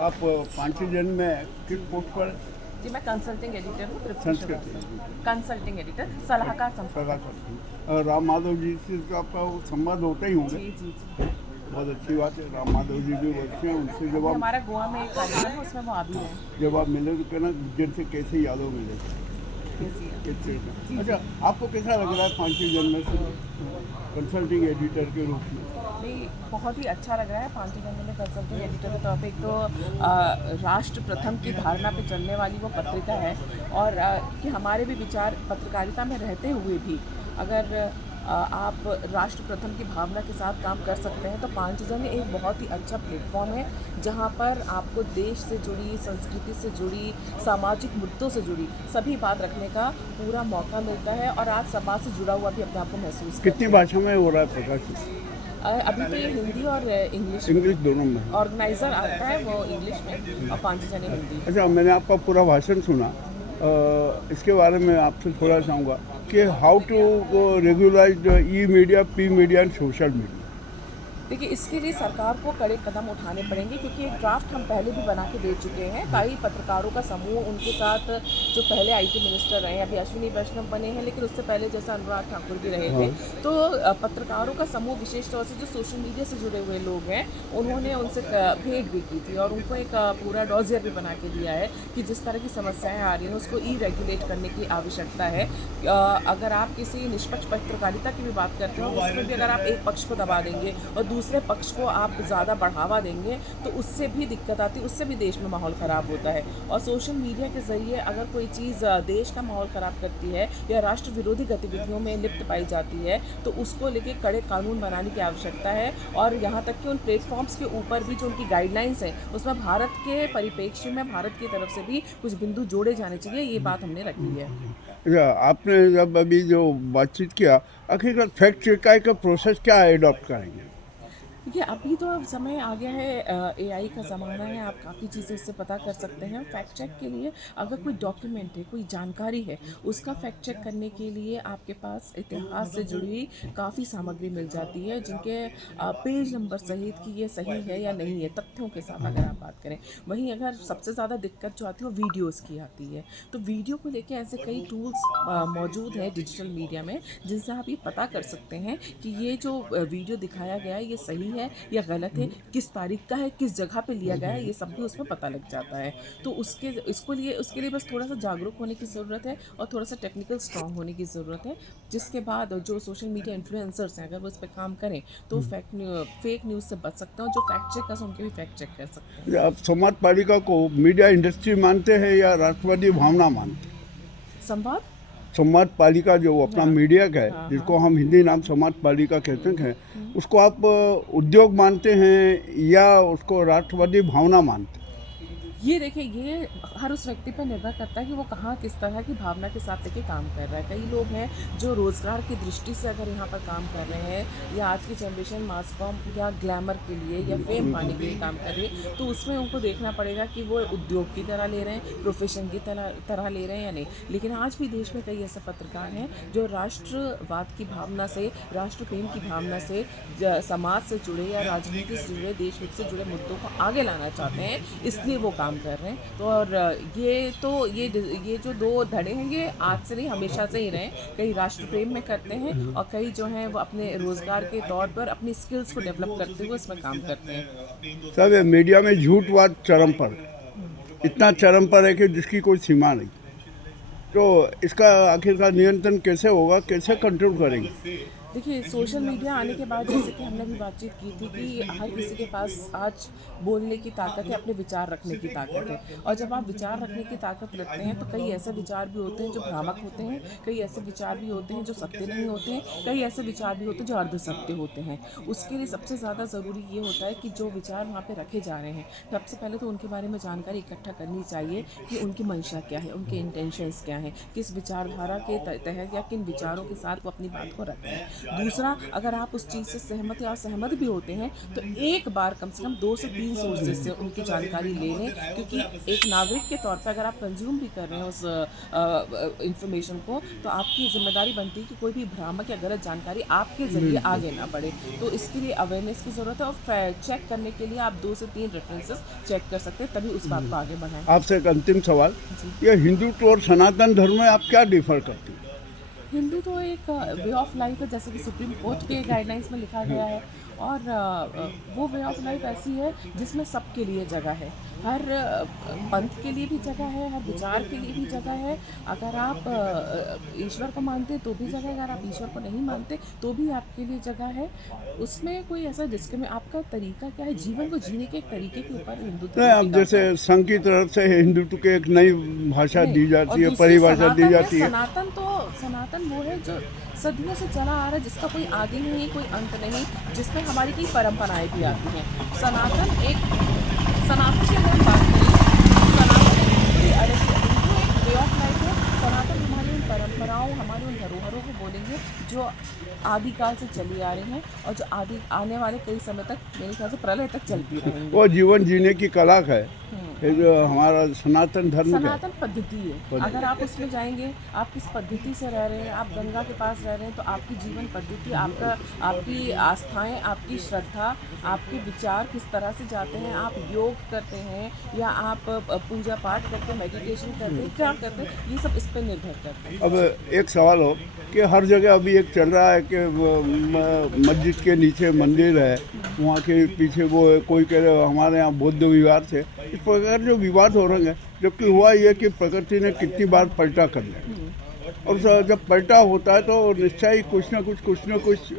आप पांचजन में किस पोस्ट पर जी, मैं कंसल्टिंग एडिटर हूँ तृप्ति संस्कृत श्रीवास्तव। कंसल्टिंग एडिटर, सलाहकार सलाह संपादक। करती हूँ? राम माधव जी से तो आपका वो संवाद होता ही होंगे। जी जी जी। बहुत अच्छी बात है। राम माधव जी जो बच्चे हैं उनसे जब अभी आप हमारा गोवा में एक कार्यक्रम है, उसमें वो आ भी रहे हैं। जब आप मिले तो कहना जिनसे कैसे यादव मिले कैसी है? कैसे जी अच्छा, जी। आपको कैसा लग रहा है पांचजन में से कंसल्टिंग एडिटर के रूप में? नहीं, बहुत ही अच्छा लग रहा है। पांचों जनों में कंसल्टिंग एडिटर के तौर पे एक तो राष्ट्र प्रथम की धारणा पे चलने वाली वो पत्रिका है, और कि हमारे भी विचार पत्रकारिता में रहते हुए भी अगर आप राष्ट्र प्रथम की भावना के साथ काम कर सकते हैं, तो पांचजन एक बहुत ही अच्छा प्लेटफॉर्म है जहां पर आपको देश से जुड़ी, संस्कृति से जुड़ी, सामाजिक मुद्दों से जुड़ी सभी बात रखने का पूरा मौका मिलता है, और आज समाज से जुड़ा हुआ भी अपने आप को महसूस कितनी करते हैं। भाषा में हो रहा है प्रकाशित? अभी तो ये हिंदी और इंग्लिश इंग्लिश दोनों में है। ऑर्गेनाइजर आता है वो इंग्लिश में, और पांच जने हिंदी। अच्छा, मैंने आपका पूरा भाषण सुना। इसके बारे में आपसे थोड़ा चाहूँगा कि how to regularise E media, P media and social media. देखिए, इसके लिए सरकार को कड़े कदम उठाने पड़ेंगे, क्योंकि एक ड्राफ्ट हम पहले भी बना के दे चुके हैं। कई पत्रकारों का समूह, उनके साथ जो पहले आईटी मिनिस्टर रहे हैं, अभी अश्विनी वैष्णव बने हैं, लेकिन उससे पहले जैसे अनुराग ठाकुर भी रहे थे, तो पत्रकारों का समूह विशेष तौर से जो सोशल मीडिया से जुड़े हुए लोग हैं, उन्होंने उनसे भेंट भी की थी, और उनको एक पूरा डॉजियर भी बना के दिया है कि जिस तरह की समस्याएं आ रही हैं उसको ई रेगुलेट करने की आवश्यकता है। अगर आप किसी निष्पक्ष पत्रकारिता की भी बात करते हो, उसमें भी अगर आप एक पक्ष को दबा देंगे और दूसरे पक्ष को आप ज़्यादा बढ़ावा देंगे, तो उससे भी दिक्कत आती है, उससे भी देश में माहौल ख़राब होता है। और सोशल मीडिया के ज़रिए अगर कोई चीज़ देश का माहौल ख़राब करती है या राष्ट्र विरोधी गतिविधियों में लिप्त पाई जाती है, तो उसको लेके कड़े कानून बनाने की आवश्यकता है। और यहाँ तक कि उन प्लेटफॉर्म्स के ऊपर भी जो उनकी गाइडलाइंस हैं, उसमें भारत के परिप्रेक्ष्य में भारत की तरफ से भी कुछ बिंदु जोड़े जाने चाहिए। ये बात हमने रखी है। अच्छा, आपने जब अभी जो बातचीत किया, आखिरकार फैक्ट चेक का प्रोसेस क्या एडॉप्ट करेंगे? देखिए, अभी तो अब समय आ गया है, एआई का ज़माना है, आप काफ़ी चीज़ें उससे पता कर सकते हैं। फैक्ट चेक के लिए अगर कोई डॉक्यूमेंट है, कोई जानकारी है, उसका फैक्ट चेक करने के लिए आपके पास इतिहास से जुड़ी हुई काफ़ी सामग्री मिल जाती है, जिनके पेज नंबर सहित कि ये सही है या नहीं है, तथ्यों के साथ अगर आप बात करें। वहीं अगर सबसे ज़्यादा दिक्कत जो आती है वो वीडियोज़ की आती है, तो वीडियो को लेके ऐसे कई टूल्स मौजूद हैं डिजिटल मीडिया में, जिनसे आप ये पता कर सकते हैं कि ये जो वीडियो दिखाया गया है ये सही है या गलत है, किस तारीख का है, किस जगह पे लिया गया है, ये सब भी उसमें पता लग जाता है। तो उसके लिए बस थोड़ा सा जागरूक होने की ज़रूरत है, और थोड़ा सा टेक्निकल स्ट्रांग होने की ज़रूरत है। जिसके बाद जो सोशल मीडिया इन्फ्लुएंसर्स हैं, अगर वो इस पर काम करें तो फेक न्यूज़ से बच सकते हैं, और जो फैक्ट चेकर्स उनके भी फैक्ट चेक कर सकते हैं। आप समाज पालिका को मीडिया इंडस्ट्री मानते हैं या राष्ट्रवादी भावना मानते हैं? संवाद। समाज पालिका जो अपना हाँ। मीडिया का है, हाँ जिसको हाँ। हम हिंदी नाम समाज पालिका कहते हैं, उसको आप उद्योग मानते हैं या उसको राष्ट्रवादी भावना मानते हैं? ये देखिए, ये हर उस व्यक्ति पर निर्भर करता है कि वो कहाँ किस तरह की भावना के साथ लेके काम कर रहा है। कई लोग हैं जो रोज़गार की दृष्टि से अगर यहाँ पर काम कर रहे हैं, या आज की जनरेशन मास कॉम या ग्लैमर के लिए या फेम पाने के लिए काम कर रही है, तो उसमें उनको देखना पड़ेगा कि वो उद्योग की तरह ले रहे हैं, प्रोफेशन की तरह ले रहे हैं या नहीं। लेकिन आज भी देश में कई ऐसे पत्रकार हैं जो राष्ट्रवाद की भावना से, राष्ट्र प्रेम की भावना से, समाज से जुड़े या राजनीति से जुड़े, देश हित से जुड़े मुद्दों को आगे लाना चाहते हैं, इसलिए वो काम कर रहे हैं। तो और ये जो दो धड़े हैं, ये आज से नहीं हमेशा से ही रहे। कई राष्ट्र प्रेम में करते हैं, और कई जो हैं वो अपने रोजगार के तौर पर अपनी स्किल्स को डेवलप करते हुए इसमें काम करते हैं। सब मीडिया में झूठवाद चरम पर है। इतना चरम पर है कि जिसकी कोई सीमा नहीं। तो इसका आखिरकार नियंत्रण कैसे होगा, कैसे कंट्रोल करेंगे? देखिए, सोशल मीडिया आने के बाद जैसे कि हमने भी बातचीत की थी कि हर किसी के पास आज बोलने की ताकत है, अपने विचार रखने की ताकत है। और जब आप विचार रखने की ताकत रखते हैं, तो कई ऐसे विचार भी होते हैं जो भ्रामक होते हैं, कई ऐसे विचार भी होते हैं जो सत्य नहीं होते हैं, कई ऐसे विचार भी होते हैं जो अर्ध सत्य होते हैं। उसके लिए सबसे ज़्यादा ज़रूरी ये होता है कि जो विचार वहाँ पर रखे जा रहे हैं, सबसे पहले तो उनके बारे में जानकारी इकट्ठा करनी चाहिए कि उनकी मंशा क्या है, उनके इंटेंशंस क्या हैं, किस विचारधारा के तहत या किन विचारों के साथ वो अपनी बात को रखते हैं। दूसरा, अगर आप उस चीज़ से सहमत या असहमत भी होते हैं तो एक बार कम से कम 2 से 3 सोर्सेज से उनकी जानकारी ले लें, क्योंकि एक नागरिक के तौर पर अगर आप कंज्यूम भी कर रहे हैं उस इंफॉर्मेशन को, तो आपकी जिम्मेदारी बनती है कि कोई भी भ्रामक या गलत जानकारी आपके ज़रिए आगे ना बढ़े। तो इसके लिए अवेयरनेस की ज़रूरत है, और चेक करने के लिए आप 2 से 3 रेफरेंसेस चेक कर सकते हैं, तभी उस बात को आगे बढ़ाएं। आपसे एक अंतिम सवाल, ये हिंदुत्व और सनातन धर्म में आप क्या डिफर करती हैं? हिंदू तो एक वे ऑफ लाइफ है, जैसे कि सुप्रीम कोर्ट के गाइडलाइंस में लिखा गया है, और वो वे ऑफ लाइफ ऐसी है जिसमें सबके लिए जगह है, हर पंथ के लिए भी जगह है, हर विचार के लिए भी जगह है। अगर आप ईश्वर को मानते तो भी जगह है, अगर आप ईश्वर को नहीं मानते तो भी आपके लिए जगह है। उसमें कोई ऐसा डिस्क्रिमिनेशन, आपका तरीका क्या है, जीवन को जीने के एक तरीके के ऊपर हिंदुत्व नहीं, अब जैसे संघ की तरफ से हिंदुत्व की एक नई भाषा दी जाती है, परिभाषा दी जाती है। सनातन वो है जो सदियों से चला आ रहा है, जिसका कोई आदि नहीं, कोई अंत नहीं, जिसमें हमारी कई परंपराएं भी आती हैं। सनातन की कोई बात नहीं, सनातन पूरी अलग हिंदू एक वे ऑफ लाइफ है। सनातन हमारी उन परंपराओं, हमारी उन धरोहरों को बोलेंगे जो आदिकाल से चली आ रही हैं, और जो आने वाले कई समय तक, मेरे ख्याल से प्रलय तक चलती रहेंगी। वो जीवन जीने की कला है, ये जो हमारा सनातन धर्म है, सनातन पद्धति है। अगर आप उसमें जाएंगे, आप किस पद्धति से रह रहे हैं, आप गंगा के पास रह रहे हैं, तो आपकी जीवन पद्धति, आपकी आस्थाएं, आपकी श्रद्धा, आपके विचार किस तरह से जाते हैं, आप योग करते हैं या आप पूजा पाठ करते हैं, मेडिटेशन करते हैं, क्या करते हैं, ये सब इस पर निर्भर करता है। अब एक सवाल हो कि हर जगह अभी एक चल रहा है कि मस्जिद के नीचे मंदिर है, वहाँ के पीछे वो है, कोई कह रहे हमारे यहाँ बौद्ध विहार से, इस प्रकार जो विवाद हो रहे हैं, जबकि हुआ ये कि प्रकृति ने कितनी बार पलटा कर लिया, और जब पलटा होता है तो निश्चय ही कुछ न कुछ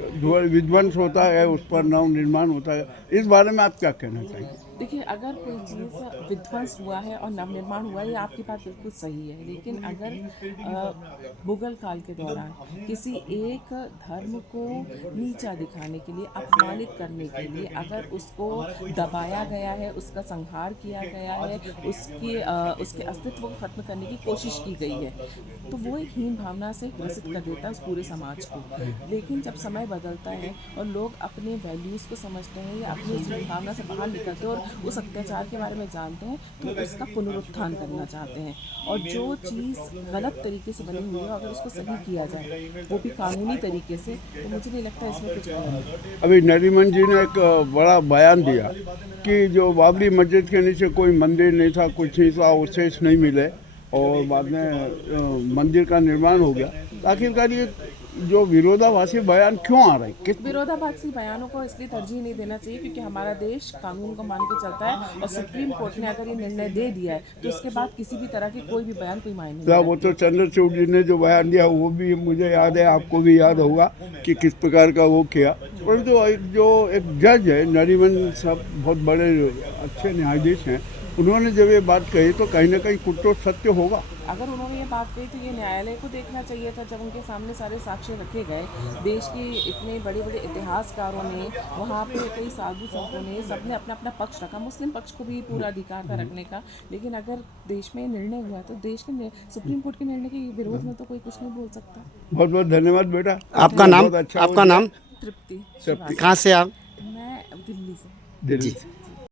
विध्वंस होता है, उस पर नव निर्माण होता है। इस बारे में आप क्या कहना चाहेंगे? देखिए, अगर कोई चीज़ विध्वंस हुआ है और नवनिर्माण हुआ है, ये आपकी बात बिल्कुल सही है, लेकिन अगर मुगल काल के दौरान किसी एक धर्म को नीचा दिखाने के लिए, अपमानित करने के लिए अगर उसको दबाया गया है, उसका संहार किया गया है, उसके अस्तित्व को खत्म करने की कोशिश की गई है, तो वो एक हीन भावना से ग्रसित कर देता है उस पूरे समाज को। लेकिन जब समय बदलता है और लोग अपने वैल्यूज़ को समझते हैं या अपनी उस हीन भावना से बाहर निकलते हैं और उस अत्याचार के बारे में जानते हैं, तो उसका पुनरुत्थान करना चाहते हैं, और जो चीज़ गलत तरीके से बनी हुई है अगर उसको सही किया जाए, वो भी कानूनी तरीके से, तो मुझे नहीं लगता इसमें कुछ गलत है। अभी नरीमन जी ने एक बड़ा बयान दिया कि जो बाबरी मस्जिद के नीचे कोई मंदिर नहीं था, कुछ नहीं था, अवशेष नहीं मिले, और बाद में मंदिर का निर्माण हो गया। आखिरकार ये जो विरोधाभासी बयान क्यों आ रहे हैं? किस विरोधाभासी बयानों को इसलिए तरजीह नहीं देना चाहिए क्योंकि हमारा देश कानून को मान के चलता है, और सुप्रीम कोर्ट ने अगर ये निर्णय दे दिया है तो उसके बाद किसी भी तरह की कोई भी बयान कोई मायने नहीं। वो तो चंद्रचूड़ जी ने जो बयान दिया वो भी मुझे याद है, आपको भी याद होगा कि किस प्रकार का वो किया। परंतु जो एक जज है नरीमन साहब, बहुत बड़े अच्छे न्यायाधीश हैं, उन्होंने जब ये बात कही तो कहीं ना कहीं कुछ तो सत्य होगा। अगर उन्होंने ये बात कही तो ये न्यायालय को देखना चाहिए था, जब उनके सामने सारे साक्ष्य रखे गए, देश के इतने बड़े बड़े इतिहासकारों ने, वहाँ पे कई साधु संतों ने, सबने अपना अपना पक्ष रखा, मुस्लिम पक्ष को भी पूरा अधिकार था रखने का। लेकिन अगर देश में निर्णय हुआ तो देश के सुप्रीम कोर्ट के निर्णय के विरोध में तो कोई कुछ नहीं बोल सकता। बहुत बहुत धन्यवाद बेटा। आपका नाम? अच्छा आपका नाम? तृप्ति। कहाँ से आप? मैं दिल्ली से। दिल्ली से।